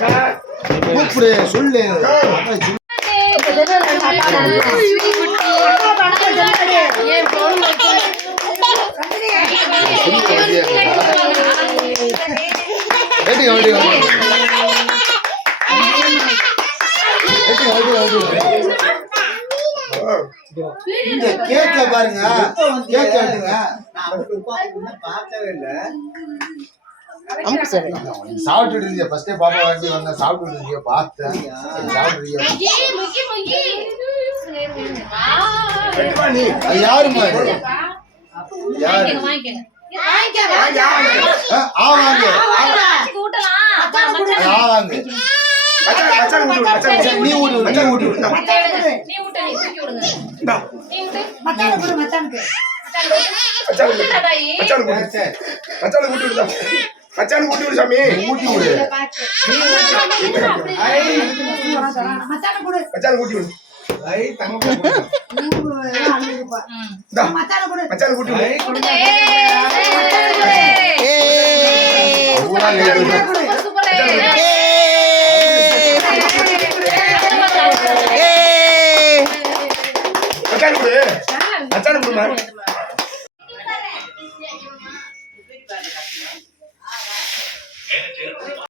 கூப்பிடு சொல்லு கேக்க பாருங்க கேக்க எடுங்க சாப்பிட்டு இருந்தீங்க ஃபர்ஸ்டே பாப்பா வாங்கி வந்தா சாப்பிட்டு இருந்தீங்க பார்த்தேன் யாருமா யாரு நீ மச்சான் ஊட்டி விடு சாமி ஊட்டி விடு மச்சான் ஊட்டி விடு மச்சான் ஊட்டி விடு மச்சான் கொடு மச்சான் கொடுமா